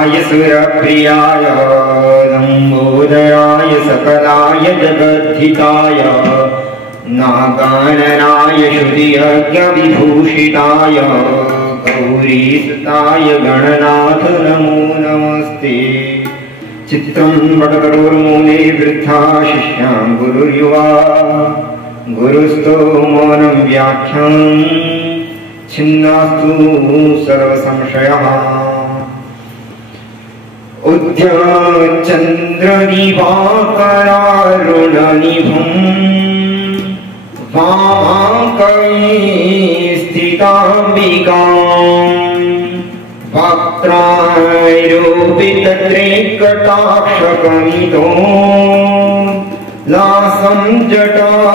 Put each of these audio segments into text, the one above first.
सुराय सुरप्रियाय लंबोदराय सकलाय जगद्धिताय नागाननाय श्रुतियज्ञविभूषिताय गौरीसुताय गणनाथ नमो नमस्ते। चित्रं वटतरुर्मूले वृद्धा शिष्यां गुरुर्युवा गुरुस्तो मौनं व्याख्यां छिन्नास्तु सर्वसंशयः। उद्यचन्द्रदिवाकरारुणनिभं वामाङ्कये स्थिताम्बिकाम् वक्त्रारोपितत्रिकटाक्षकमितो लासं जटामण्डितम्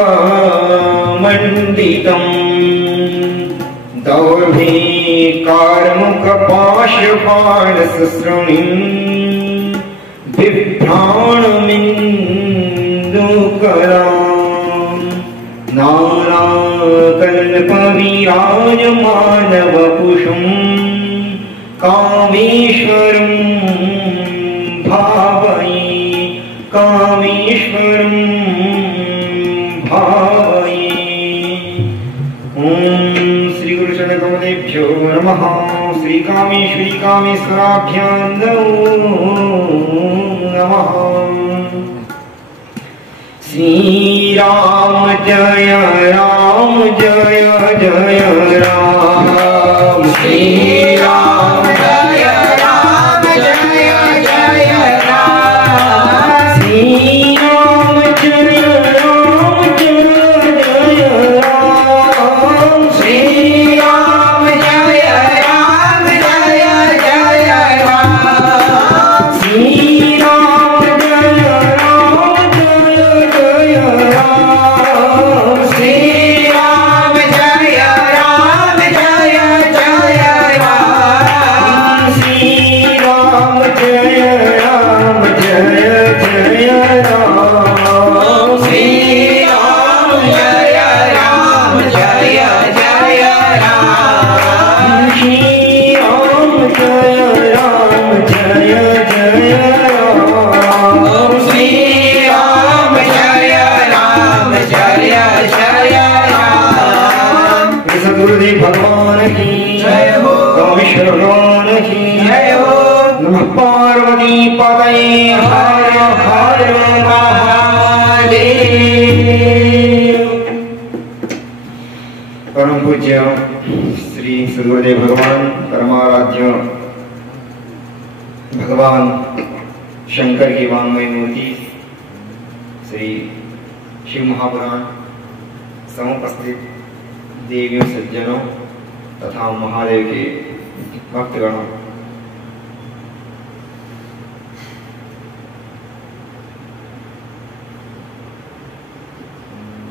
दौर्भिकारमुखपाशपाणसस्रवणीं बिभ्राणमिन्दुकरां नानाकल्पविराजमानवपुषं कामेश्वरं भावये कामेश्वरं भावये। श्री गुरुचरणकमलेभ्यो नमः। श्री कामेश्वरी कामेश्वराभ्यां नमः। श्री राम जय राम जय जय राम। श्री राम जय राम जय जय राम। श्री राम जय राम जय जय राम। श्री राम जय राम जय जय राम। श्री राम जय राम जय जय राम। श्री राम जय राम जय जय राम। श्री राम जय राम जय जय राम। श्री राम जय राम जय जय राम। श्री राम जय राम जय जय राम। श्री राम जय राम जय जय राम। सद्गुरुदेव भगवान की जय हो। कामेश्वर भगवान की जय हो। नमः पार्वती पतये हर हर महादेव। परम पूज्य श्री सद्गुरुदेव भगवान परमाराध्य भगवान शंकर की वाङ्मय मूर्ति श्री शिव महापुराण समुपस्थित देवियों सज्जनों तथा महादेव के भक्तगणों,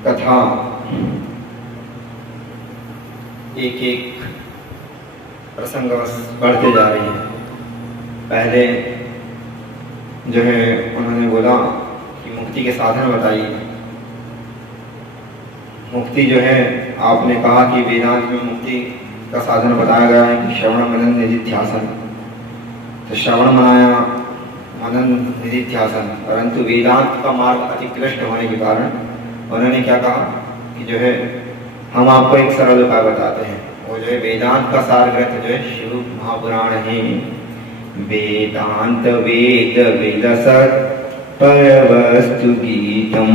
कथा एक एक प्रसंगवश बढ़ते जा रही है। पहले जो है उन्होंने बोला कि मुक्ति के साधन बताइए। मुक्ति जो है आपने कहा कि वेदांत में मुक्ति का साधन बताया गया है कि श्रवण मनन निधिध्यासन। तो श्रवण मनाया मनन निधिध्यासन, परंतु वेदांत का मार्ग अतिकृष्ट होने के कारण उन्होंने क्या कहा कि जो है हम आपको एक सरल उपाय बताते हैं। वो जो है वेदांत का सार ग्रंथ जो है शिव महापुराण है। वेदांत वेद विलसत् परवस्तु गीतम।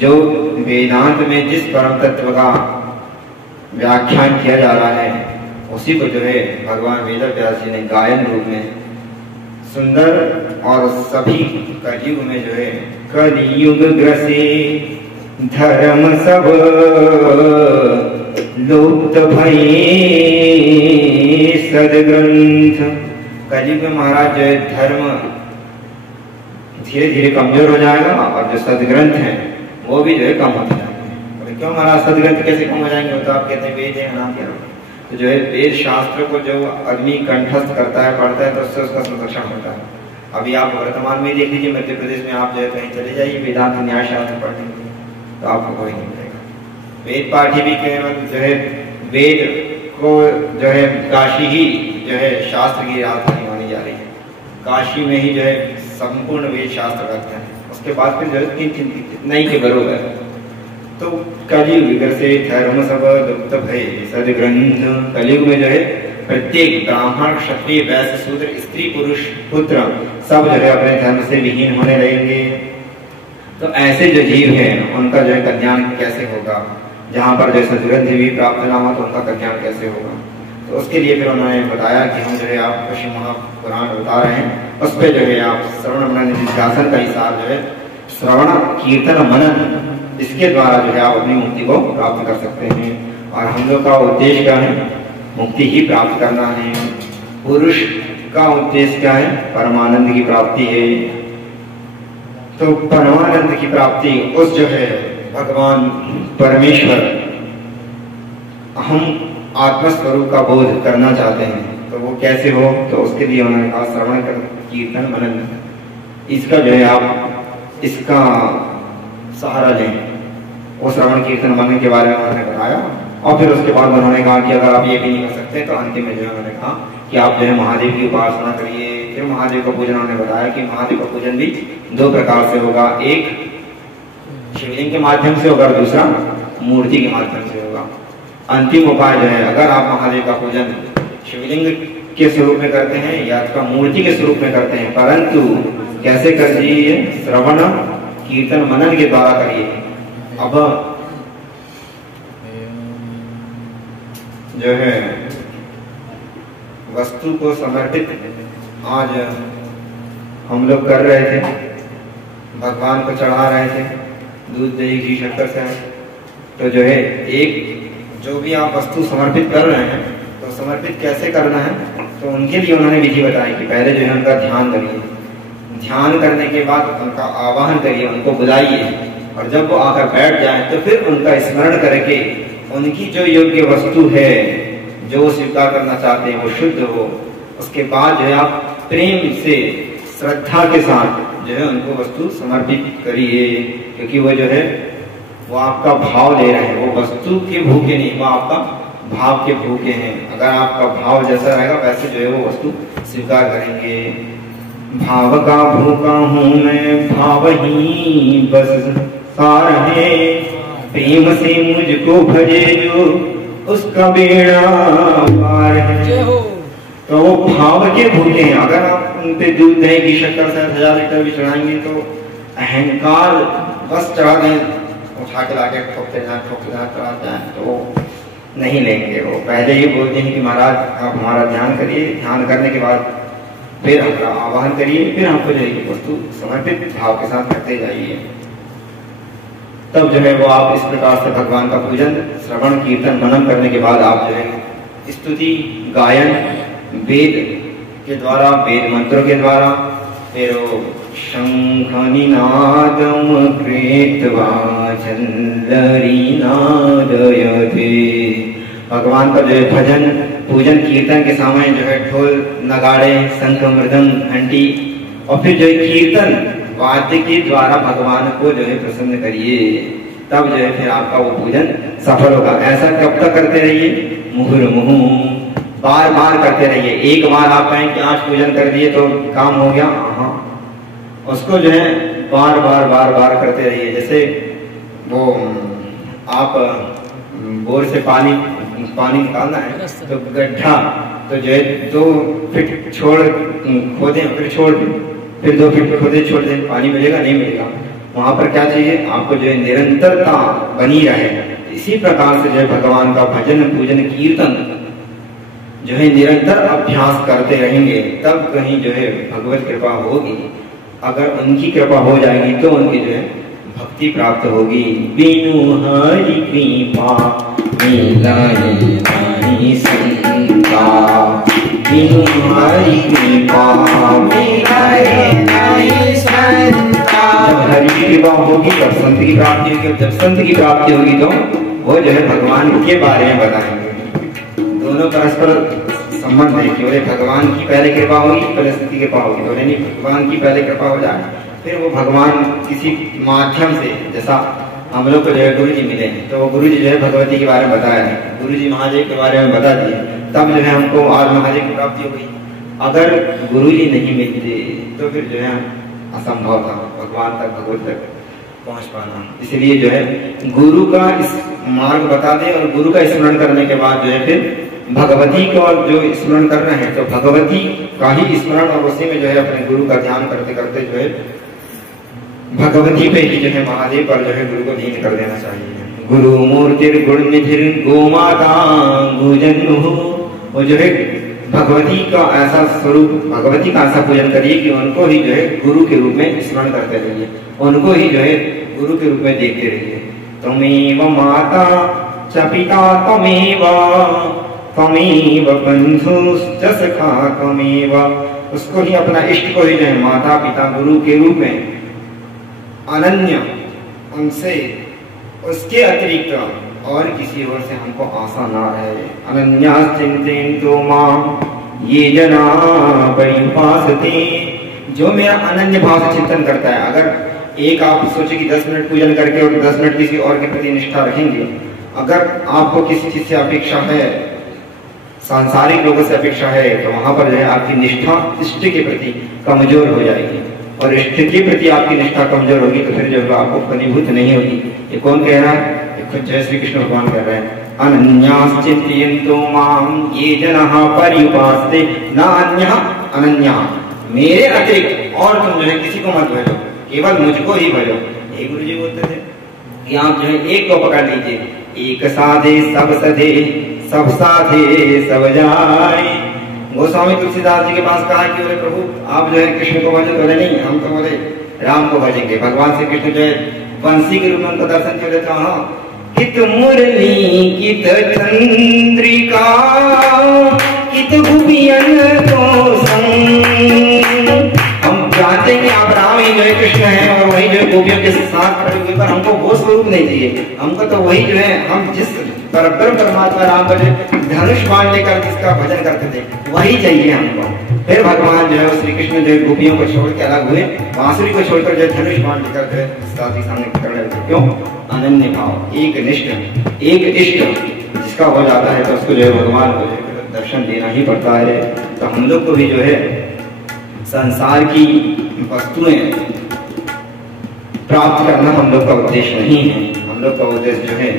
जो वेदांत में जिस परम तत्व का व्याख्यान किया जा रहा है उसी को जो है भगवान वेदव्यास जी ने गायन रूप में सुंदर और सभी कलयुग में जो है कलियुग ग्रसे धर्म सब लुप्त भये सदग्रंथ। कलयुग में महाराज जो है धर्म धीरे धीरे कमजोर हो जाएगा और जो सदग्रंथ है वो भी जो है कम होते जाएंगे। क्यों महाराज सदग्रंथ कैसे कम हो जाएंगे? तो आप कहते हैं वेद है नाम क्या। तो जो है वेद शास्त्र को जो आदमी कंठस्थ करता है पढ़ता है तो उससे उसका संरक्षण होता है। अभी आप वर्तमान में देख लीजिए मध्य प्रदेश में आप जो है कहीं चले जाइए वेदांत न्याय शास्त्र पढ़ने के लिए तो आपको कोई नहीं मिलेगा। वेद पाठी भी केवल जो है वेद को जो है काशी ही जो है शास्त्र की राजधानी मानी जा रही है। काशी में ही जो है संपूर्ण वेद शास्त्र करते हैं, उसके बाद फिर जो है नहीं के बरोबर। तो कलयुग विग्रसे धर्म सब लुप्त भय सदग्रंथ। कलयुग में जो है प्रत्येक ब्राह्मण क्षत्रिय वैश्य शूद्र स्त्री पुरुष पुत्र सब जो है अपने धर्म से विहीन होने लगेंगे। तो ऐसे जो जीव हैं उनका जो है कल्याण कैसे होगा, जहाँ पर जो सदग्रंथ भी प्राप्त ना हो तो उनका कल्याण कैसे होगा। तो उसके लिए फिर उन्होंने बताया कि हम जो है आप श्री महापुराण बता रहे हैं, उस पर जो है आप श्रवण मनन निधिध्यासन का हिसाब जो है श्रवण कीर्तन मनन इसके द्वारा जो है आप अपनी मुक्ति को प्राप्त कर सकते हैं। और हम लोग का उद्देश्य क्या है, मुक्ति ही प्राप्त करना है। पुरुष का उद्देश्य क्या है, परमानंद की प्राप्ति है। तो परमानंद की प्राप्ति उस जो है भगवान परमेश्वर हम आत्मस्वरूप का बोध करना चाहते हैं, तो वो कैसे हो, तो उसके लिए उन्होंने कहा श्रवण कीर्तन मनन, इसका जो है आप इसका सहारा लें। वो श्रवण कीर्तन मनन के बारे में उन्होंने बताया। और फिर उसके बाद उन्होंने कहा कि अगर आप ये भी नहीं कर सकते तो अंतिम में जो है उन्होंने कहा कि आप जो है महादेव की उपासना करिए। फिर महादेव का पूजन उन्होंने बताया कि महादेव का पूजन भी दो प्रकार से होगा, एक शिवलिंग के माध्यम से होगा और दूसरा मूर्ति के माध्यम से होगा। अंतिम उपाय जो है, अगर आप महादेव का पूजन शिवलिंग के स्वरूप में करते हैं या अथवा मूर्ति के स्वरूप में करते हैं, परंतु कैसे कर दीजिए, श्रवण कीर्तन मनन के द्वारा करिए। अब जो है वस्तु को समर्पित आज हम लोग कर रहे थे, भगवान को चढ़ा रहे थे दूध दही घी शक्कर से। तो जो है एक जो भी आप वस्तु समर्पित कर रहे हैं तो समर्पित कैसे करना है, तो उनके लिए उन्होंने विधि बताई कि पहले जो है उनका ध्यान करिए, ध्यान करने के बाद उनका आवाहन करिए, उनको बुलाइए, और जब वो आकर बैठ जाए तो फिर उनका स्मरण करके उनकी जो योग्य वस्तु है जो वो स्वीकार करना चाहते हैं वो शुद्ध हो। उसके बाद जो है आप प्रेम से श्रद्धा के साथ जो है उनको वस्तु समर्पित करिए, क्योंकि वो जो है वो आपका भाव ले रहे हैं, वो वस्तु के भूखे नहीं, वो आपका भाव के भूखे हैं। अगर आपका भाव जैसा रहेगा वैसे जो है वो वस्तु स्वीकार करेंगे। भाव का भूखा हूँ मैं, भाव ही बस सार है, प्रेम से मुझको भजे जो उसका बेड़ा पार है। तो वो भाव के भूखे हैं। अगर आप उन पे दूध दही की शक्कर से 1000 लीटर भी चढ़ाएंगे तो अहंकार बस चढ़ा दें, उठा के लाके ठोकते चढ़ाते हैं तो नहीं लेंगे। वो पहले ही बोलते हैं कि महाराज आप हमारा ध्यान करिए, ध्यान करने के बाद फिर आपका आवाहन करिए, फिर हमको जो है वस्तु समर्पित भाव के साथ करते जाइए। तब जो है वो आप इस प्रकार से भगवान का पूजन श्रवण कीर्तन मनन करने के बाद आप जो है स्तुति गायन वेद के द्वारा, वेद मंत्रों के द्वारा, फिर शंख निनादम कृत्वा झल्लरी नादयते, भगवान का जो है भजन पूजन कीर्तन के समय जो है ढोल नगाड़े शंख मृदंग घंटी और फिर जो है कीर्तन वाद्य के द्वारा भगवान को जो है प्रसन्न करिए। तब जो है फिर आपका वो पूजन सफल होगा। ऐसा कब तक करते रहिए, मुहुर्मुहु बार बार करते रहिए। एक बार आप कहें कि आज पूजन कर दिए तो काम हो गया, हाँ, उसको जो है बार बार बार बार करते रहिए। जैसे वो आप बोर से पानी निकालना है तो गड्ढा तो जो है 2 फीट छोड़ खोदे, फिर छोड़ दें, फिर 2 फीट खोदे छोड़ दें, पानी मिलेगा नहीं मिलेगा। वहां पर क्या चाहिए आपको, जो है निरंतरता बनी रहे। इसी प्रकार से जो है भगवान का भजन पूजन कीर्तन जो है निरंतर अभ्यास करते रहेंगे, तब कहीं जो है भगवत कृपा होगी। अगर उनकी कृपा हो जाएगी तो उनकी जो है भक्ति प्राप्त होगी। बिनु हरि कृपा मिलाए नहीं संता, बिनु हरि कृपा मिलाए नहीं संता। जब हरि की कृपा होगी तब संत की प्राप्ति होगी, जब संत की प्राप्ति होगी तो वो जो है भगवान के बारे में बताएंगे। दोनों परस्पर संबंध है, केवल भगवान की पहले कृपा होगी पहले संत की कृपा होगी, तो नहीं भगवान की पहले कृपा हो जाए फिर वो भगवान किसी माध्यम से, जैसा हम लोग को जो है गुरु जी मिले तो वो गुरु जी जो है भगवती के बारे में बताया है, गुरु जी महादेव के बारे में बता दिए, तब जो है हमको आज महादेव की प्राप्ति हो गई। अगर गुरु जी नहीं मिलते तो फिर जो है असंभव था भगवान तक, भगवत तक पहुंच पाना। इसलिए जो है गुरु का इस मार्ग बता दे और गुरु का स्मरण करने के बाद जो है फिर भगवती को जो स्मरण करना है तो भगवती का ही स्मरण, और उसी में जो है अपने गुरु का ध्यान करते करते जो है भगवती पे ही जो है महादेव पर जो है गुरु को लीन कर देना चाहिए। गुरु मूर्ति गुण निधिर गोमाता गुजन हो, वो जो है भगवती का ऐसा स्वरूप, भगवती का ऐसा पूजन करिए कि उनको ही जो है गुरु के रूप में स्मरण करते रहिए, उनको ही जो है गुरु के रूप में देखते रहिए। त्वमेव माता च पिता त्वमेव त्वमेव बंधुश्च सखा त्वमेव, उसको ही अपना इष्ट को ही जो है माता पिता गुरु के रूप में अनन्य, उनसे उसके अतिरिक्त और किसी और से हमको आशा ना रहे। अनन्या चिंतयन्तु मां ये जना पर्युपासते, जो मेरा अनन्य भाव से चिंतन करता है। अगर एक आप सोचे कि 10 मिनट पूजन करके और 10 मिनट किसी और के प्रति निष्ठा रखेंगे, अगर आपको किसी चीज से अपेक्षा है, सांसारिक लोगों से अपेक्षा है, तो वहां पर जो है आपकी निष्ठा इष्ट के प्रति कमजोर हो जाएगी, और इष्ट के प्रति आपकी निष्ठा कमजोर होगी तो फिर जो आपको फलीभूत नहीं होगी। ये कौन कह रहा है? खुद जय श्री कृष्ण भगवान कह रहे हैं। अनन्याश्चिन्तयन्तो मां ये जनाः पर्युपासते न अन्यः अनन्या, मेरे अतिरिक्त और तुम जो है किसी को मत भजो, केवल मुझको ही भजो। ये गुरु जी बोलते थे कि आप जो है एक को पकड़ लीजिए, एक साधे सब सधे, सब साधे सब जाए। गोस्वामी तुलसीदास जी के पास कहा कि बोले प्रभु आप जो है कृष्ण को भजो, बोले नहीं हम तो बोले राम को भजेंगे। भगवान श्री कृष्ण जो है बंसी के रूप में उनको दर्शन किया देता। हाँ, कित मुरली कित चंद्रिका कित गोपियन को संग, हम जानते हैं कि आप राम ही जो है कृष्ण है और वही जो है गोपियों के साथ खड़े हुए, पर हमको वो स्वरूप नहीं चाहिए। हमको तो वही जो है, हम जिस परब्रह्म परमात्मा राम का धनुष बाण लेकर जिसका भजन करते थे वही चाहिए हमको। फिर भगवान जो है श्री कृष्ण जो गोपियों को छोड़ के अलग हुए, बांसुरी को छोड़कर जो धनुष बाण लेकर सामने पकड़ रहे थे। क्यों? अनन्य भाव, एक निष्ठ, एक इष्ट जिसका हो जाता है तो उसको जो है भगवान को दर्शन देना ही पड़ता है। तो हम लोग को भी जो है संसार की वस्तुएं प्राप्त करना हम लोग का उद्देश्य नहीं है। हम लोग का उद्देश्य जो है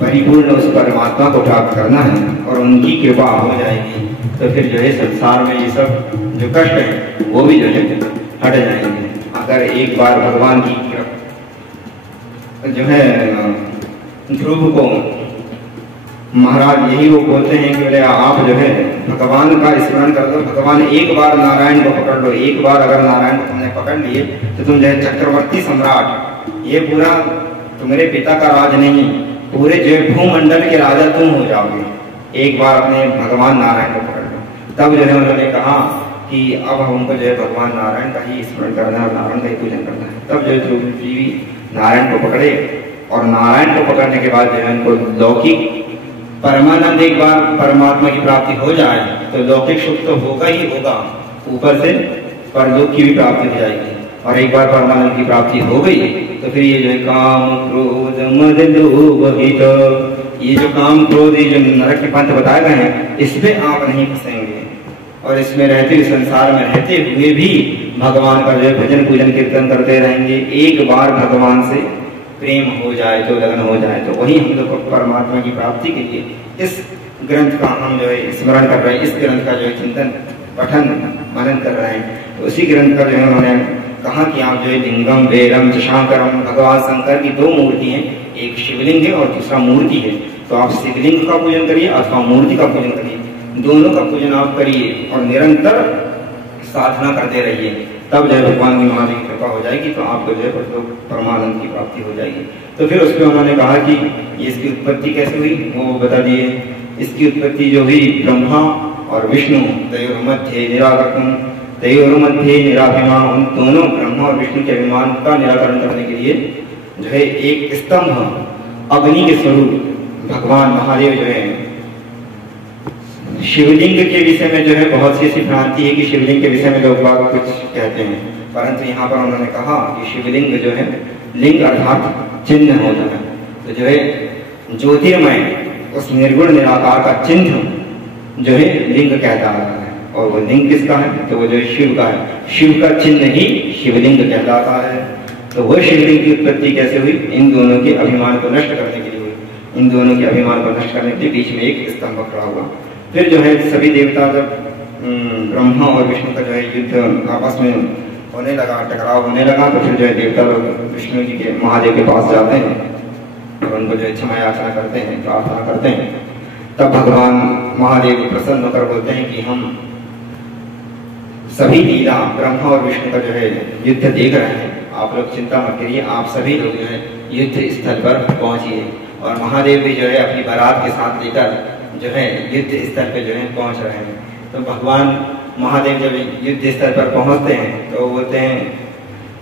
परिपूर्ण उस परमात्मा को प्राप्त करना है, और उनकी कृपा हो जाएगी तो फिर जो है संसार में ये सब जो कष्ट है वो भी जो है हट जाएंगे। अगर एक बार भगवान की जो है ध्रुव को महाराज यही वो बोलते हैं कि बोले आप जो है भगवान का स्मरण कर लो, भगवान एक बार नारायण को पकड़ लो, एक बार अगर नारायण को तुमने पकड़ लिए तो तुम जो है चक्रवर्ती सम्राट, ये पूरा तुम्हारे पिता का राज नहीं, पूरे जो भूमंडल के राजा तुम हो जाओगे। एक बार अपने भगवान नारायण को पकड़ लो। तब जो है उन्होंने कहा कि अब हमको जो है भगवान नारायण का ही स्मरण करना है और नारायण का ही पूजन करना है। तब जो है ध्रुव जी नारायण को पकड़े, और नारायण को पकड़ने के बाद जो है उनको लौकिक परमानंद, एक बार परमात्मा की प्राप्ति हो जाए तो लौकिक सुख तो होगा ही होगा, ऊपर से परलोक की भी प्राप्ति हो जाएगी। और एक बार परमानंद की प्राप्ति हो गई तो फिर ये जो है काम क्रोध मद लोभ हित, ये जो काम क्रोध ये जो नरक के पंथ बताए गए हैं इसमें आप नहीं फंसेंगे, और इसमें रहते हुए संसार में रहते हुए भी भगवान का जो है भजन पूजन कीर्तन करते रहेंगे। एक बार भगवान से प्रेम हो जाए तो, लगन हो जाए तो वही हम लोग को परमात्मा की प्राप्ति के लिए इस ग्रंथ का हम जो है स्मरण कर रहे हैं, इस ग्रंथ का जो है चिंतन पठन मनन कर रहे हैं। तो उसी ग्रंथ का जो है उन्होंने कहा कि आप जो है लिंगम वेरम शशांकरम, भगवान शंकर की दो मूर्ति हैं, एक शिवलिंग है और दूसरा मूर्ति है। तो आप शिवलिंग का पूजन करिए अथवा मूर्ति का पूजन करिए, दोनों का पूजन आप करिए और निरंतर साधना करते रहिए, तब जो है भगवान की महादेव की कृपा हो जाएगी तो आपको जो है परमानंद की प्राप्ति हो जाएगी। तो फिर उस पर उन्होंने कहा कि इसकी उत्पत्ति कैसे हुई वो बता दिए। इसकी उत्पत्ति जो हुई ब्रह्मा और विष्णु तयोर्मध्ये निराकरण तयोर्मध्ये निराभिमान, उन दोनों ब्रह्मा और विष्णु के अभिमान का निराकरण करने के लिए जो है एक स्तंभ अग्नि के स्वरूप भगवान महादेव जो है शिवलिंग के विषय में जो है बहुत सी ऐसी भ्रांति है कि शिवलिंग के विषय में लोग बात कुछ कहते हैं, परंतु यहाँ पर उन्होंने कहा कि शिवलिंग जो है लिंग अर्थात चिन्ह होता है। तो जो है ज्योतिर्मय उस निर्गुण निराकार का चिन्ह जो है लिंग कहता आ रहा है। और वो लिंग किसका है? तो वो जो शिव का है। शिव का चिन्ह ही शिवलिंग कहलाता है। तो वो शिवलिंग की उत्पत्ति कैसे हुई? इन दोनों के अभिमान को नष्ट करने के लिए हुई। इन दोनों के अभिमान को नष्ट करने के लिए बीच में एक स्तंभ खड़ा हुआ। फिर जो है सभी देवता जब ब्रह्मा और विष्णु का जो है युद्ध आपस में होने लगा, टकराव होने लगा, तो फिर जो है देवता लोग विष्णु जी के महादेव के पास जाते हैं और उनको जो है क्षमा याचना करते हैं, प्रार्थना करते हैं। तब भगवान महादेव प्रसन्न होकर बोलते हैं कि हम सभी लीला ब्रह्मा और विष्णु का जो है युद्ध देख रहे हैं, आप लोग चिंता मत करिए, आप सभी लोग जो है युद्ध स्थल पर पहुंचिए। और महादेव भी जो है अपनी बारात के साथ लेकर जो है युद्ध स्थल पर जो है पहुंच रहे हैं। तो भगवान महादेव जब युद्ध स्थल पर पहुंचते हैं तो बोलते हैं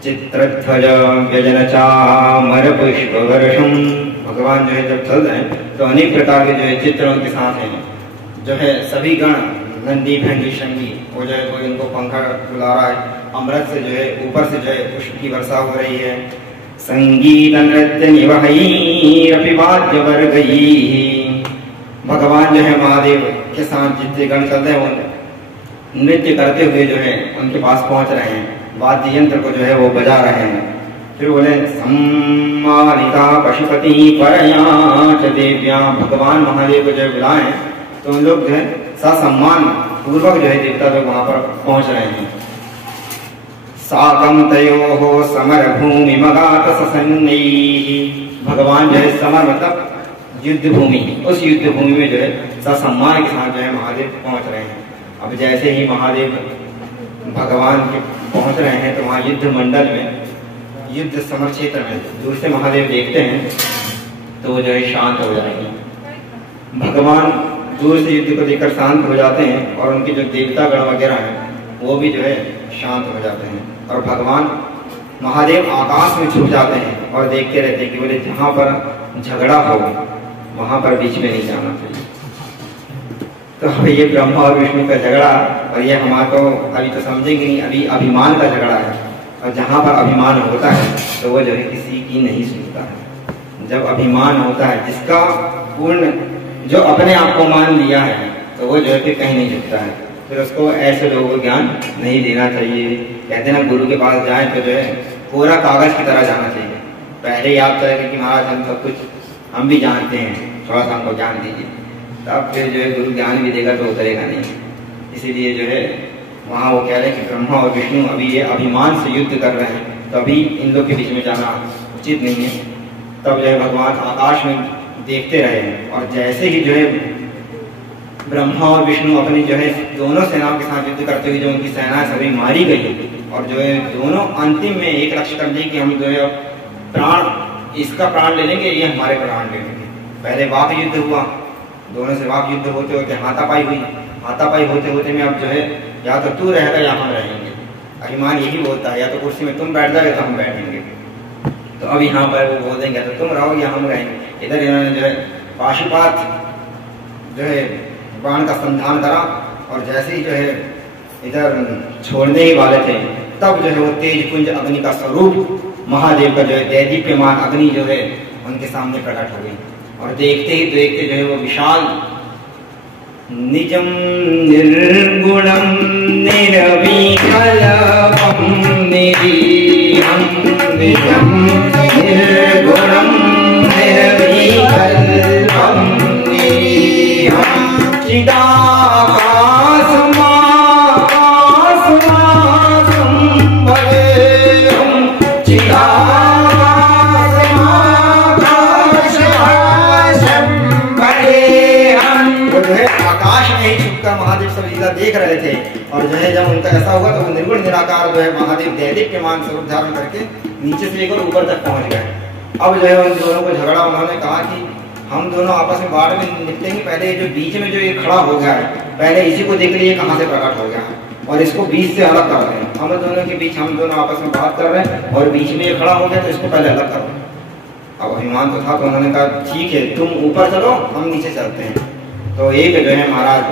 चित्रध्वज व्यजन चामर पुष्पवर्षम। भगवान जो है जब चल रहे हैं तो अनेक प्रकार के जो है चित्रों के साथ हैं, जो है सभी गण नंदी भंगी शंगी वो जो है वो इनको पंखा बुला रहा है, अमृत से जो है ऊपर से जो है पुष्प की वर्षा हो रही है। संगीत नृत्य निवहैरपि वाद्य वर्गैः। भगवान जो है महादेव के साथ जितने गण चल रहे हैं वो नृत्य करते हुए जो है उनके पास पहुंच रहे हैं, वाद्य यंत्र को जो है वो बजा रहे हैं। फिर बोले सम्मानिता पशुपति परया च देव्या। भगवान महादेव को जो है बुलाएं तो उन लोग जो है ससम्मान पूर्वक जो है देवता लोग वहां पर पहुंच रहे हैं। साकं तयोः समर भूमि मगात ससन्नैः। भगवान जो है समर मतलब युद्ध भूमि, उस युद्ध भूमि में जो है ससम्मान के साथ जो है महादेव पहुंच रहे हैं। अब जैसे ही महादेव भगवान के पहुंच रहे हैं तो वहां युद्ध मंडल में, युद्ध समर क्षेत्र में दूर से महादेव देखते हैं तो वो जो है शांत हो जाएंगे। भगवान दूर से युद्ध को देखकर शांत हो जाते हैं और उनके जो देवता गण वगैरह हैं वो भी जो है शांत हो जाते हैं। और भगवान महादेव आकाश में छुप जाते हैं और देखते रहते हैं कि बोले जहां पर झगड़ा हो वहां पर बीच में नहीं जाना चाहिए। तो ये ब्रह्मा और विष्णु का झगड़ा, और ये हमारे को अभी तो समझेंगे नहीं, अभी अभिमान का झगड़ा है। और जहां पर अभिमान होता है तो वो जो है किसी की नहीं सुनता है। जब अभिमान होता है, जिसका पूर्ण जो अपने आप को मान लिया है, तो वो जो है फिर कहीं नहीं झुकता है। फिर उसको ऐसे लोगों को ज्ञान नहीं देना चाहिए। कहते ना गुरु के पास जाए तो जो है पूरा कागज की तरह जाना चाहिए। पहले ही आप कहेंगे कि महाराज हम सब कुछ हम भी जानते हैं, थोड़ा सा हमको ज्ञान दीजिए, तब फिर जो है गुरु ज्ञान भी देगा तो उतरेगा नहीं। इसीलिए जो है वहाँ वो कह रहे हैं कि ब्रह्मा और विष्णु अभी ये अभिमान से युद्ध कर रहे हैं, तो अभी इन लोग के बीच में जाना उचित नहीं है। तब जो है भगवान आकाश में देखते रहे और जैसे ही जो है ब्रह्मा और विष्णु अपनी जो है दोनों सेनाओं के साथ युद्ध करते हुए जो उनकी सेनाएं सभी मारी गई और जो है दोनों अंतिम में एक लक्ष्य कर ली कि हम जो है प्राण, इसका प्राण ले लेंगे, ये हमारे प्राण ले लेंगे। पहले वाक युद्ध हुआ, दोनों से वाक युद्ध होते होते हाथापाई हुई, हाथापाई होते होते में अब जो है या तो तू रहेगा या हम रहेंगे। अभिमान यही बोलता है, या तो कुर्सी में तुम बैठ जाओगे तो हम बैठेंगे। तो अब यहाँ पर वो बोल देंगे तो तुम रहोगे या हम रहेंगे। इधर इन्होंने जो है पाशुपात जो है बाण का संधान करा और जैसे ही जो है इधर छोड़ने ही वाले थे तब जो है वो तेज कुंज अग्नि का स्वरूप महादेव का जो है दैदीप्यमान अग्नि जो है उनके सामने प्रकट हो गई। और देखते ही देखते जो है वो विशाल निजम निर्गुणम निरविकल्पम निरीहं निजम निर्गुणम निरविकल्पम निरीहं चिदाकाशमाकाशमासं भवेहं चिदाकाशमाकाशमासं भवेहं। आकाश में ही छुपकर महादेव सब लीला देख रहे थे और जो है जब उनका ऐसा हुआ तो वो निर्गुण निराकार जो है महादेव दैदीप्यमान स्वरूप धारण करके नीचे से लेकर ऊपर तक पहुंच गए। अब जो है उन दोनों को झगड़ा, उन्होंने कहा कि हम दोनों आपस में बाढ़ में निपटेंगे, पहले जो बीच में जो ये खड़ा हो गया है पहले इसी को देख लीजिए कहाँ से प्रकट हो गया है और इसको बीच से अलग कर रहे हैं। हम दोनों के बीच हम दोनों आपस में बात कर रहे हैं और बीच में ये खड़ा हो गया तो इसको पहले अलग करो। अब अभिमान तो था तो उन्होंने कहा ठीक है तुम ऊपर चलो हम नीचे चलते हैं। तो एक जो है महाराज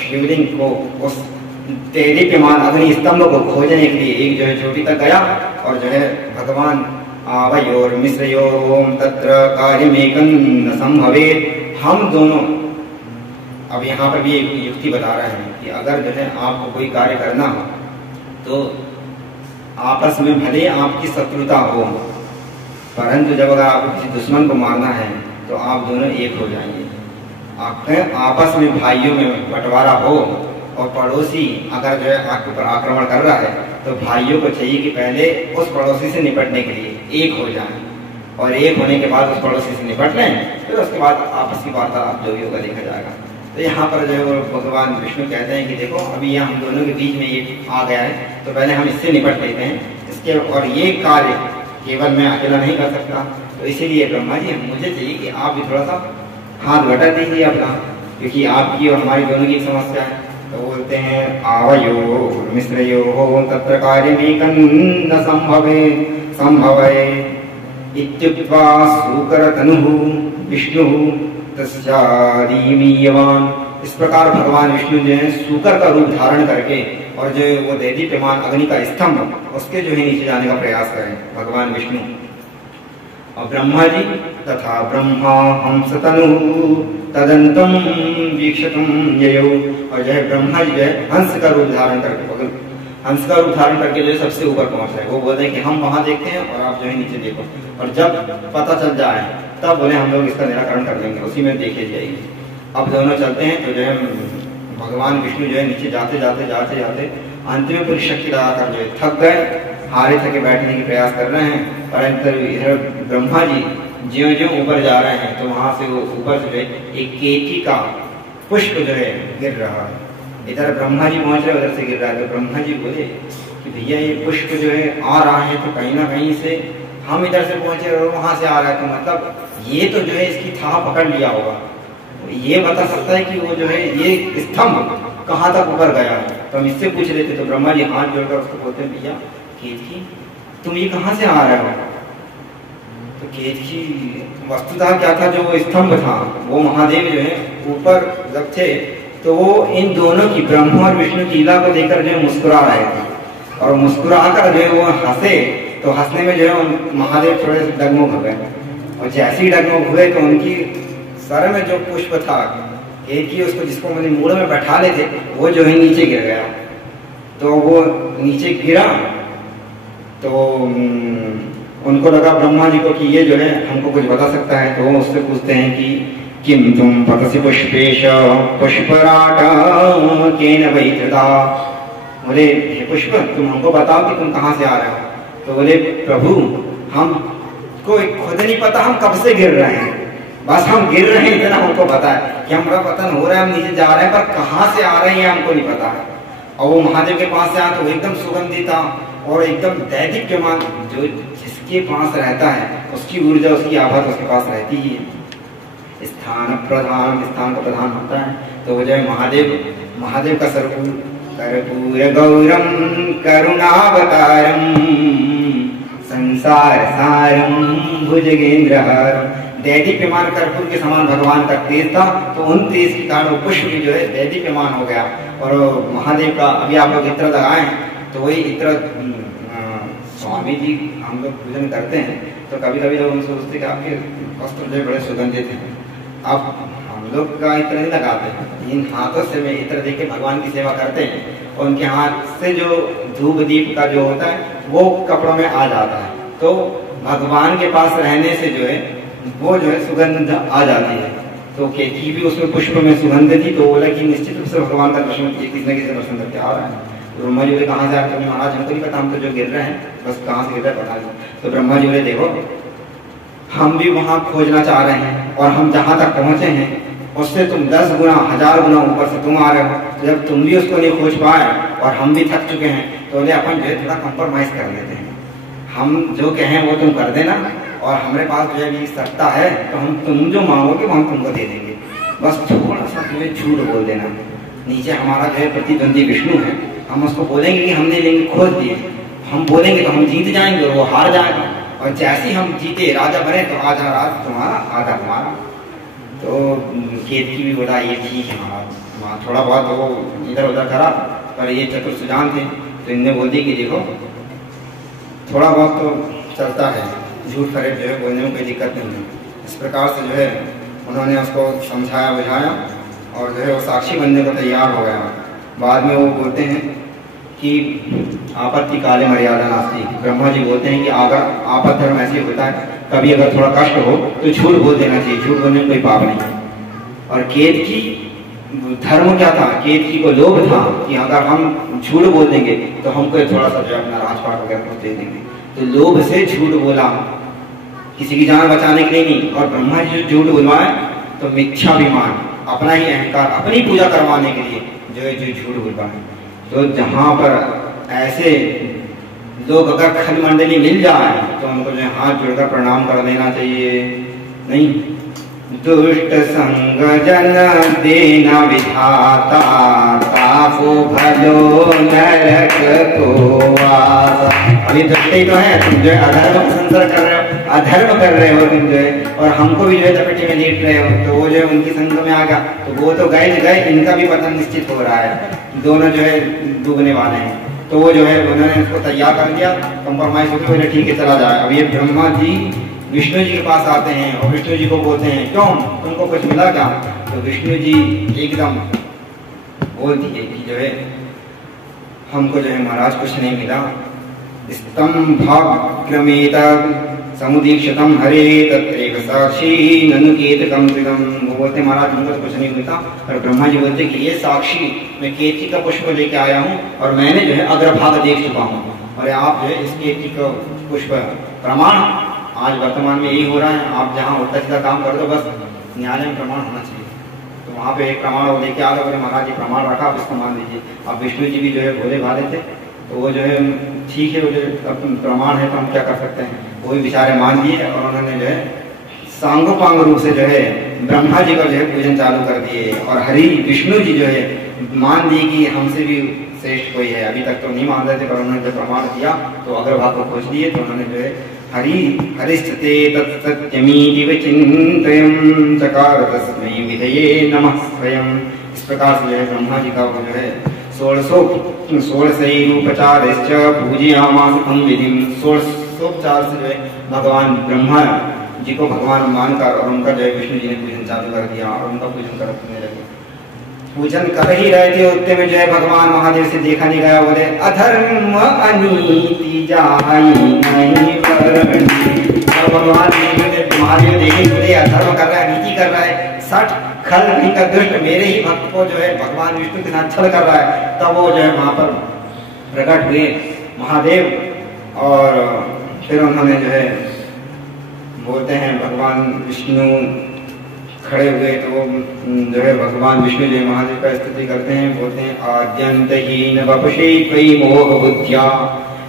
शिवलिंग को उस दैदीप्यमान अग्नि स्तंभ को खोजने के लिए एक जो है चोटी तक गया और जो है भगवान आवयोर मिश्रयोर ओम तत्र कार्यमेकं न संभवेत्। हम दोनों अब यहाँ पर भी एक युक्ति बता रहे हैं कि अगर जो है आपको कोई कार्य करना हो तो आपस में भले आपकी शत्रुता हो, परंतु जब अगर आपको किसी दुश्मन को मारना है तो आप दोनों एक हो जाएंगे। आपके आपस में भाइयों में बंटवारा हो और पड़ोसी अगर जो है आपके ऊपर आक्रमण कर रहा है तो भाइयों को चाहिए कि पहले उस पड़ोसी से निपटने के लिए एक हो जाएं और एक होने के बाद उस पड़ोसी से निपट लें, फिर उसके बाद आपस की वार्तालाप जो भी होगा देखा जाएगा। तो यहाँ पर जो है भगवान विष्णु कहते हैं कि देखो अभी यहाँ हम दोनों के बीच में एक आ गया है तो पहले हम इससे निपट लेते हैं इसके, और ये कार्य केवल मैं अकेला नहीं कर सकता, तो इसीलिए ब्रह्मा जी मुझे चाहिए कि आप भी थोड़ा सा हाथ बटा दीजिए अपना, क्योंकि आपकी और हमारी दोनों की समस्या है। तो बोलते हैं आवयो मिश्रयो तत्र कार्यमेकं न संभवे इत्युक्त्वा सूकरतनुः विष्णुः तस्यादीमीयवान्। इस प्रकार भगवान विष्णु जो है सूकर का रूप धारण करके और जो वो दैदीप्यमान अग्नि का स्तंभ उसके जो है नीचे जाने का प्रयास करें भगवान विष्णु। और ब्रह्मा जी तथा ब्रह्मा हंसतनु तदंतम वीक्षतम ययो। और जो है ब्रह्मा जी जो है हंस का रूप धारण करके, हंस का रूप धारण करके जो है सबसे ऊपर पहुंच रहे, वो बोलते हैं कि हम वहां देखते हैं और आप जो है नीचे देखो, और जब पता चल जाए तब बोले हम लोग इसका निराकरण कर देंगे, उसी में देखे जाएगी। अब दोनों चलते हैं तो जो है भगवान विष्णु जो है नीचे जाते जाते जाते जाते अंत में पूरी शक्ति लगाकर जो है थक गए, हारे थके बैठने के प्रयास कर रहे हैं, परंतु इधर ब्रह्मा जी ज्यों ज्यों ऊपर जा रहे हैं तो वहां से वो ऊपर से जो है एक केकी का पुष्प जो है गिर रहा है। इधर ब्रह्मा जी पहुंच रहे उधर से गिर रहा है। तो ब्रह्मा जी बोले कि भैया ये पुष्प जो है आ रहा है तो कहीं ना कहीं से हम इधर से पहुंचे और वहां से आ रहा है, तो मतलब ये तो जो है इसकी था पकड़ लिया होगा, ये बता सकता है कि वो जो है ये स्तंभ कहाँ तक ऊपर गया है। तो हम इससे पूछ लेते तो ब्रह्मा जी हाथ जोड़कर उसको बोलते हैं भैया केतकी तुम ये कहाँ से आ रहे हो। तो केतकी वस्तुतः क्या था, जो वो स्तंभ था वो महादेव जो है ऊपर जब थे तो वो इन दोनों की ब्रह्मा और विष्णु की लीला को देखकर जो है मुस्कुरा रहे थे, और मुस्कुराकर जो है वो हंसे तो हंसने में जो है महादेव थोड़े से डगमग हो गए, और जैसे ही डगमग हुए तो उनकी सर में जो पुष्प था एक ही उसको जिसको मैंने मूड़ में बैठा ले थे वो जो है नीचे गिर गया। तो वो नीचे गिरा तो उनको लगा ब्रह्मा जी को कि ये जो है हमको कुछ बता सकता है। तो वो उससे पूछते हैं कि किम तुम पतसि पुष्पेश पुष्पराट केन वै धृता। बोले हे पुष्प तुम हमको बताओ कि तुम कहाँ से आ रहे हो। तो बोले प्रभु हमको खुद नहीं पता हम कब से गिर रहे हैं, बस हम गिर रहे हैं इतना हमको पता है कि हमारा पतन हो रहा है, हम नीचे जा रहे हैं, पर कहाँ से आ रहे हैं हमको नहीं पता है। और वो महादेव के पास से आया तो एकदम सुगंधित था और एकदम दैदीप्यमान, जो जिसके पास रहता है उसकी ऊर्जा उसकी आभा तो उसके पास रहती ही है। स्थान का प्रधान होता है। तो वो जो है महादेव का स्वरूप कर्पूर गौरम करुणावतारम संसार सारम भुजगेंद्रहारम। दैदीप्यमान कर्पूर के समान भगवान का तेज था, तो उन तेज के कारण वो पुष्प भी जो है दैदीप्यमान हो गया। और महादेव का अभी आप लोग इत्र लगाएं तो वही इत्र स्वामी जी हम लोग पूजन करते हैं तो कभी कभी लोग उनसे सोचते कि आपके वस्त्र जो बड़े सुगंधित हैं। अब हम लोग का इत्र नहीं लगाते हैं, इन हाथों से में इत्र देके भगवान की सेवा करते हैं और उनके हाथ से जो धूप दीप का जो होता है वो कपड़ों में आ जाता है। तो भगवान के पास रहने से जो है वो जो है सुगंध आ जाती है। तो केतकी भी उसमें पुष्प में सुगंध थी, तो बोला कि निश्चित रूप से भगवान का दर्शन किसी न किसी दर्शन करके आ रहा है। तो ब्रह्मा जी बोले कहाँ से आते हैं महाराज, हमको नहीं पता, हम तो जो गिर रहे हैं बस कहाँ से गिर रहा है पता नहीं। तो ब्रह्मा जी बोले देखो हम भी वहां खोजना चाह रहे हैं और हम जहां तक पहुंचे हैं उससे तुम 10 गुना 1000 गुना ऊपर से तुम आ रहे हो। तो जब तुम भी उसको नहीं खोज पाए और हम भी थक चुके हैं तो बोले अपन जो है थोड़ा कंप्रोमाइज कर लेते हैं, हम जो कहें वो तुम कर देना और हमारे पास जो है सत्ता है तो हम तुम जो मांगोगे वो हम तुमको दे देंगे, बस थोड़ा सा तुम्हें झूठ बोल देना। नीचे हमारा जो है प्रतिद्वंदी विष्णु है, हम उसको बोलेंगे कि हमने लेंगे खोज दिए, हम बोलेंगे तो हम जीत जाएंगे और वो हार जाएगा, और जैसे ही हम जीते राजा बने तो आधा राज तुम्हारा आधा हमारा। तो केतकी भी बोला ये ठीक है महाराज, वहाँ थोड़ा बहुत वो इधर उधर करा पर ये चतुर सुजान थे तो इनने बोल दी कि देखो थोड़ा बहुत तो चलता है, झूठ फरेब जो है बोलने में कोई दिक्कत नहीं है। इस प्रकार से जो है उन्होंने उसको समझाया बुझाया और जो है वो साक्षी बनने को तैयार हो गया। बाद में वो बोलते हैं कि आपत्ति काले मर्यादा नास्ति। ब्रह्मा जी बोलते हैं कि अगर आपत धर्म ऐसे होता है, कभी अगर थोड़ा कष्ट हो तो झूठ बोल देना चाहिए, झूठ बोलने में कोई पाप नहीं। और केतकी धर्म क्या था, केतकी को लोभ था कि अगर हम झूठ बोल देंगे तो हमको थोड़ा सा जो अपना राजपाट वगैरह कुछ दे देंगे, तो लोभ से झूठ बोला, किसी की जान बचाने के लिए नहीं। और ब्रह्मा जी जो झूठ बुलवाए तो मिथ्याभिमान, अपना ही अहंकार, अपनी पूजा करवाने के लिए जो है जो झूठ बुलवाए। तो जहाँ पर ऐसे लोग अगर खल मंडली मिल जाए तो उनको जो हाथ जोड़कर प्रणाम कर देना चाहिए। नहीं, दुष्ट संग जन देना विधाता, ताको भलो नरक को आसा। अभी दुष्टे तो है, तुम जो है अधर्म का संसार कर रहे हो, अधर्म कर रहे हो तुम जो है, और हमको भी जो है चपेटे में लेट रहे हो, तो वो जो है उनकी संग में आ गया तो वो तो गए, इनका भी पतन निश्चित हो रहा है, दोनों जो है डूबने वाले हैं। तो वो जो है उन्होंने उसको तैयार कर दिया, कंप्रोमाइज होकर बोले ठीक है चला जाए। अब ये ब्रह्मा जी विष्णु जी के पास आते हैं और विष्णु जी को बोलते हैं क्यों, तुमको कुछ मिला क्या? तो विष्णु जी एकदम बोल दिए कि जो है हमको जो है महाराज कुछ नहीं मिला। स्तंभाग्रमेत समुदीक्षितम हरे तत्रैव साक्षी ननुकेतकम कृतम। वो बोलते महाराज हमको तो कुछ नहीं मिलता, और ब्रह्मा जी बोलते कि ये साक्षी, मैं केतकी का पुष्प लेके आया हूँ और मैंने जो है अग्रभाग देख चुका हूँ, और आप जो है इस केतकी का पुष्प प्रमाण आज वर्तमान में यही हो रहा है। आप जहाँ उल्टा सीधा काम कर दो, बस न्यायालय में प्रमाण होना चाहिए। तो वहाँ पे एक प्रमाण वो लेके आ गए, बोले महाराज जी प्रमाण रखा, आप इसको मान लीजिए। अब विष्णु जी भी जो है भोले भाले थे, तो वो जो है ठीक है, वो जो प्रमाण है तो हम क्या कर सकते हैं, वो भी बेचारे मान लिए। और उन्होंने जो है सांगोपांग रूप से जो है ब्रह्मा जी का जो है पूजन चालू कर दिए, और हरि विष्णु जी जो है मान लिए कि हमसे भी श्रेष्ठ कोई है। अभी तक तो नहीं मान रहे थे, पर उन्होंने जो प्रमाण दिया तो अग्रभाग को खोज लिए, तो उन्होंने जो है हरिश्चते तत्सत्यमीति विचिन्तयं चकार तस्मै विधये नमः स्वयं। इस प्रकार से जो है ब्रह्मा जी का जो है 16उपचारश्च पूजयामास तं विधिं। 16उपचार से जो है भगवान ब्रह्मा जी को भगवान मानकर और उनका जो है विष्णु जी ने पूजन चालू कर दिया, और उनका पूजन करने लगे। पूजन कर ही रहे थे, उतने में जो है भगवान महादेव से देखा नहीं गया, बोले अधर्म अनीति जाई नहीं परमणि। भगवान महादेव देखे बोले अधर्म कर रहा है, नीति कर रहा है, सठ खल नहीं का दुष्ट मेरे ही भक्त को जो है भगवान विष्णु के साथ छल कर रहा है। तब वो जो है वहां पर प्रकट हुए महादेव, और फिर उन्होंने जो है बोलते हैं भगवान विष्णु खड़े हुए, तो वो जो है भगवान विष्णु जो महादेव का स्तुति करते हैं, बोलते हैं आद्यंतहीन वपुषे त्वयि मोह बुद्ध्या।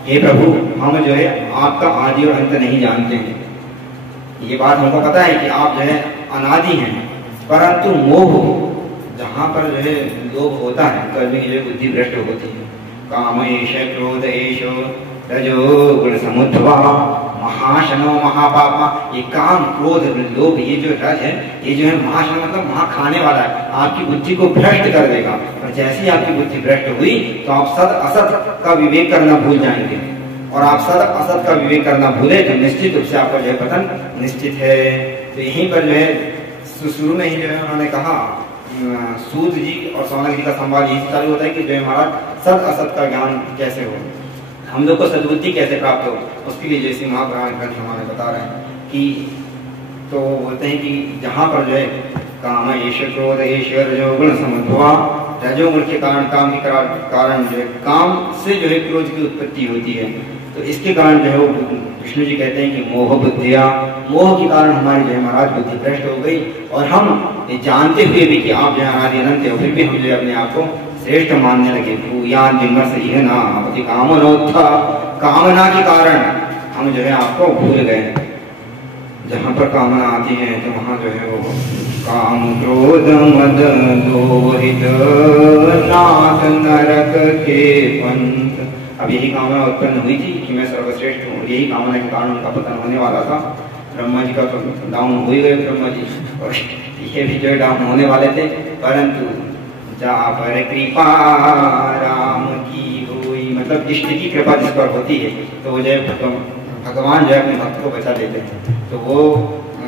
हे प्रभु, हम जो है आपका आदि और अंत नहीं जानते हैं। ये बात हमको पता है कि आप जो है अनादि हैं, परंतु मोह जहाँ पर जो है लोभ होता है तो आदमी की जो बुद्धि भ्रष्ट होती है। काम एष क्रोध एष रजो गुण समुद्भवा महाशनो महापापा। ये काम क्रोध लोभ ये जो रज है, ये जो है महाशन मतलब महा खाने वाला है, आपकी बुद्धि को भ्रष्ट कर देगा। और जैसे ही आपकी बुद्धि भ्रष्ट हुई तो आप सद असत का विवेक करना भूल जाएंगे, और आप सद असत का विवेक करना भूले तो निश्चित रूप से आपका जो है पतन निश्चित है। तो यहीं पर जो है शुरू में ही जो है उन्होंने कहा, सूत जी और सौनक जी का संवाद यही चालू होता है कि जो है हमारा सद असत का ज्ञान कैसे हो, हम लोग को सद्बुद्धि कैसे प्राप्त हो, उसके लिए जैसे महापुराण ग्रंथ हमारे बता रहे हैं कि तो बोलते हैं कि जहाँ पर जो है काम एष क्रोध एष रजोगुण समुद्भवा, रजोगुण के कारण काम के कारण जो है काम से जो है क्रोध की उत्पत्ति होती है। तो इसके कारण जो है वो विष्णु जी कहते हैं कि मोह बुद्धिया, मोह के कारण हमारी जो है महाराज बुद्धि भ्रष्ट हो गई, और हम ये जानते हुए भी कि आप जो है हमारी अनंत हो, फिर भी हम जो है अपने आप को श्रेष्ठ मानने लगे। भूयान जिम्मर से यह नाम कामनोत्था, कामना के कारण हम जो है आपको भूल गए। जहाँ पर कामना आती है तो वहाँ जो है वो काम क्रोध मद लोहित नाथ नरक के पंथ। अब यही कामना उत्पन्न हुई थी कि मैं सर्वश्रेष्ठ हूँ, यही कामना के कारण उनका पतन होने वाला था। ब्रह्मा जी का तो डाउन हो ही गए ब्रह्मा जी, और ये भी जो डाउन होने वाले थे, परंतु जा पर कृपा राम की हुई, मतलब इष्ट की कृपा जिस पर होती है तो वो जो है भगवान जो है अपने भक्त को बचा देते हैं। तो वो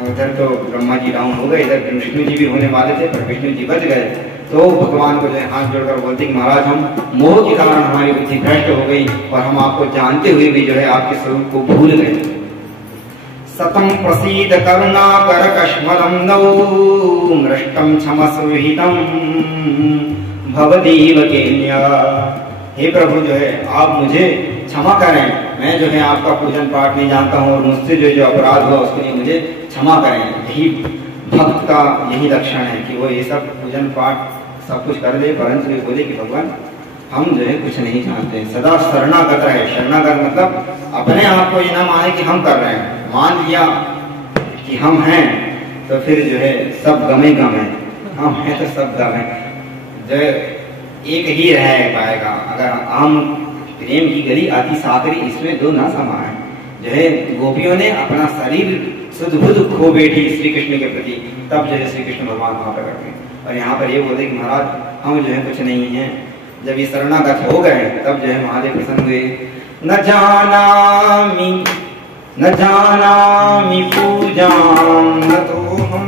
उधर तो ब्रह्मा जी डाउन हो गए, इधर विष्णु जी भी होने वाले थे पर विष्णु जी बच गए। तो भगवान को जो है हाथ जोड़कर बोलते कि महाराज हम मोह के कारण हमारी बुद्धि भ्रष्ट हो गई और हम आपको जानते हुए भी जो है आपके स्वरूप को भूल गए। सतम प्रसीद करुणाकर कश्मलम नौ मृष्टम क्षमस्विहितम भवदीव केन्या। हे प्रभु जो है आप मुझे क्षमा करें, मैं जो है आपका पूजन पाठ नहीं जानता हूँ और मुझसे जो अपराध हुआ उसके लिए मुझे क्षमा करें। यही भक्त का यही लक्षण है कि वो ये सब पूजन पाठ सब कुछ कर ले, परंतु ये बोले कि भगवान हम जो है कुछ नहीं जानते, सदा शरणागत रहे। शरणागत मतलब अपने आप को ये ना माने कि हम कर रहे हैं, मान लिया कि हम हैं तो फिर जो है सब गमे गम है, हम हैं तो सब गम है, जो एक ही रह पाएगा। अगर हम प्रेम की गली आती साकरी इसमें दो ना समाए। जो है गोपियों ने अपना शरीर सुध बुध खो बैठी श्री कृष्ण के प्रति, तब जो है श्री कृष्ण भगवान वहां पर करते हैं। और यहाँ पर ये बोले कि महाराज हम जो है कुछ नहीं है। जब ये शरणागत हो गए तब जो है महादेव प्रसन्न हुए। न जानामि पूजां न तो हम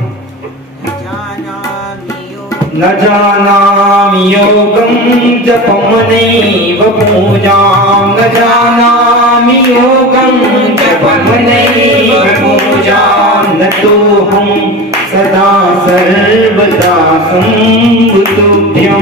न जानामि योगं जपं नैव पूजां न जानामि योगं जपं नैव पूजां न तो हम सदा सर्वदा संभुतुभ्यं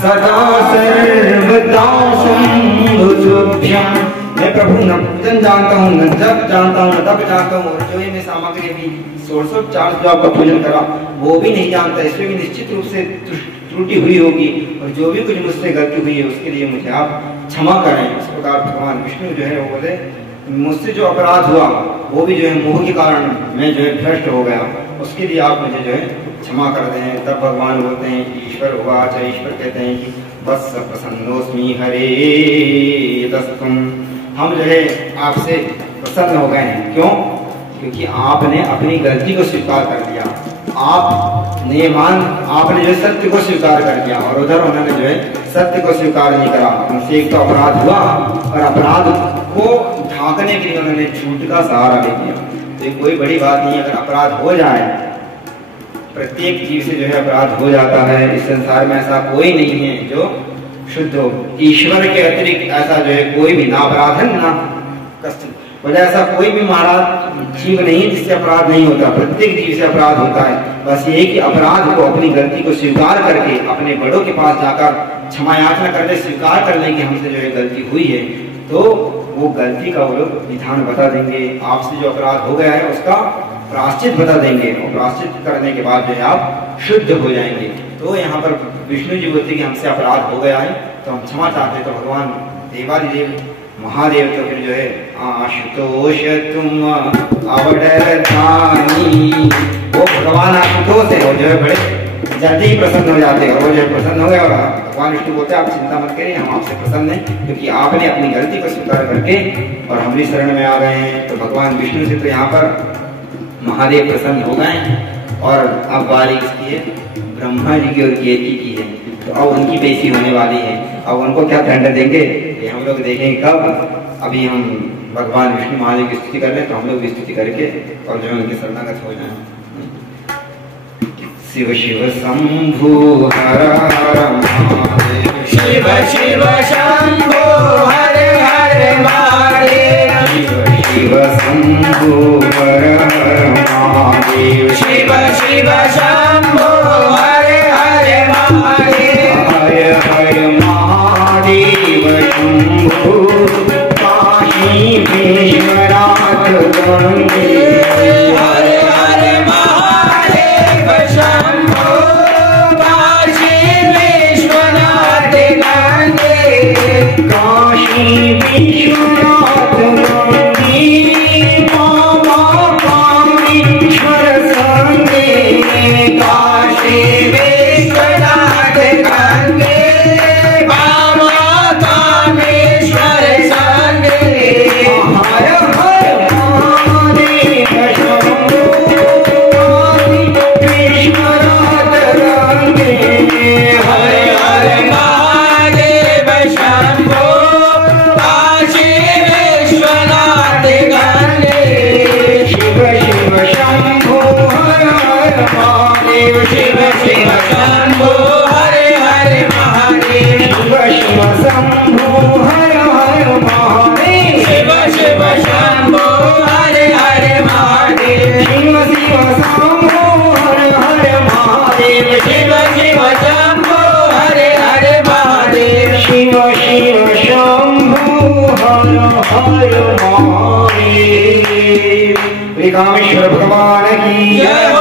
सदा सर्वदा संभुतुभ्यं। मैं प्रभु न पूजन जानता हूँ, न जप जानता हूँ, न तप जानता हूँ, और जो मैं सामग्री भी 1604 जो आपका पूजन करा वो भी नहीं जानता। इसमें भी निश्चित रूप से त्रुटि हुई होगी और जो भी कुछ मुझसे गलती हुई है उसके लिए मुझे आप क्षमा करें। इस प्रकार भगवान विष्णु जो है वो बोले मुझसे जो अपराध हुआ वो भी जो है मोह के कारण मैं जो है भ्रष्ट हो गया, उसके लिए आप मुझे जो है क्षमा कर दें। तब भगवान बोलते हैं ईश्वर हुआ, अच्छा ईश्वर कहते हैं कि बस प्रसन्नोस्मि हरे दस्तुम। हम जो है आपसे प्रसन्न हो गए हैं। क्यों? क्योंकि आपने अपनी गलती को स्वीकार कर दिया, आपने जो सत्य को स्वीकार कर दिया और उधर उन्होंने जो है सत्य को स्वीकार नहीं करा। उनसे एक तो अपराध हुआ और अपराध को ढांकने के लिए उन्होंने झूठ का सहारा ले लिया। तो ये कोई बड़ी बात नहीं है। अगर अपराध हो जाए, प्रत्येक जीव से जो है अपराध हो जाता है। इस संसार में ऐसा कोई नहीं है जो शुद्ध हो। ईश्वर के अतिरिक्त ऐसा जो है कोई भी ना अपराधन ना कष्ट, बोले ऐसा कोई भी महाराज जीव नहीं जिससे अपराध नहीं होता। प्रत्येक जीव से अपराध होता है। बस ये कि अपराध को, अपनी गलती को स्वीकार करके अपने बड़ों के पास जाकर क्षमा याचना करके स्वीकार कर लें कि हमसे जो है गलती हुई है, तो वो गलती का वो लोग विधान बता देंगे। आपसे जो अपराध हो गया है उसका प्रायश्चित बता देंगे और प्रायश्चित करने के बाद जो है आप शुद्ध हो जाएंगे। तो यहाँ पर विष्णु जी बोलते कि हमसे अपराध हो गया है तो हम क्षमा चाहते हैं। तो भगवान देवादिदेव महादेव तो फिर जो है आशुतोष तुम अवडरधानी, वो भगवान आशुतोष है, वो जो है बड़े जल्दी ही प्रसन्न हो जाते हैं। और वो जो प्रसन्न हो गए और भगवान विष्णु बोलते आप चिंता मत करिए, हम आपसे प्रसन्न हैं क्योंकि आपने अपनी गलती को स्वीकार करके और हमारी शरण में आ गए हैं। तो भगवान विष्णु से तो यहाँ पर महादेव प्रसन्न हो गए और अब बारी इसकी है ब्रह्मा जी की और केतकी की है। तो अब उनकी बेइज्जती होने वाली है। अब उनको क्या दंड देंगे ये हम लोग देखेंगे कब। अभी हम भगवान विष्णु महादेव की स्तुति कर रहे हैं तो हम लोग भी स्तुति करके और जो उनके शरणागत हो जाए। शिव शिव शंभु हर हर महादेव, शिव शिव शंभु हर हर महादेव, शिव शंभु हर हर महादेव, शिव शिव शंभु हर हर महादेव, हर हर महादेव शंभु काशी विश्वनाथ गंगे, हर हर महादेव शंभु काशी विश्वनाथ गंगे, काशी विश्वनाथ गंगे मामा कामेश्वर संगे, काशी कामेश्वर भगवान की जय हो।